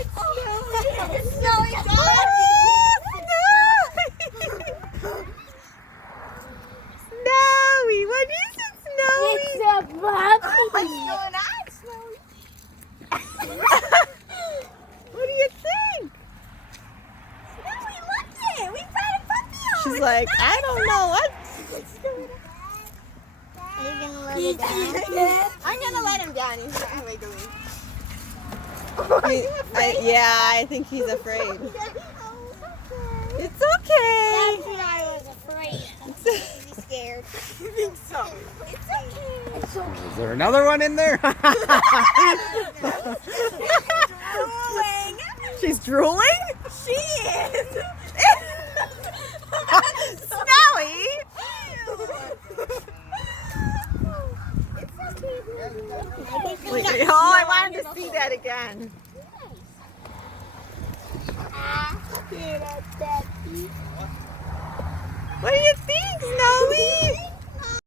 It's Snowy. Snowy, what is it, Snowy? It's a puppy. What's going on, Snowy? What do you think? Snowy, look it. We brought a puppy over. She's like, I don't know what's going on. Are you gonna let it down? I'm gonna let him down. He's not wiggling. Yeah, I think he's afraid. It's okay. That's when I was afraid. He's scared. You think so? It's okay. It's okay. Is there another one in there? Drooling. She's drooling? She is. Snowy. Oh, I wanted to see that again. What do you think, Snowy?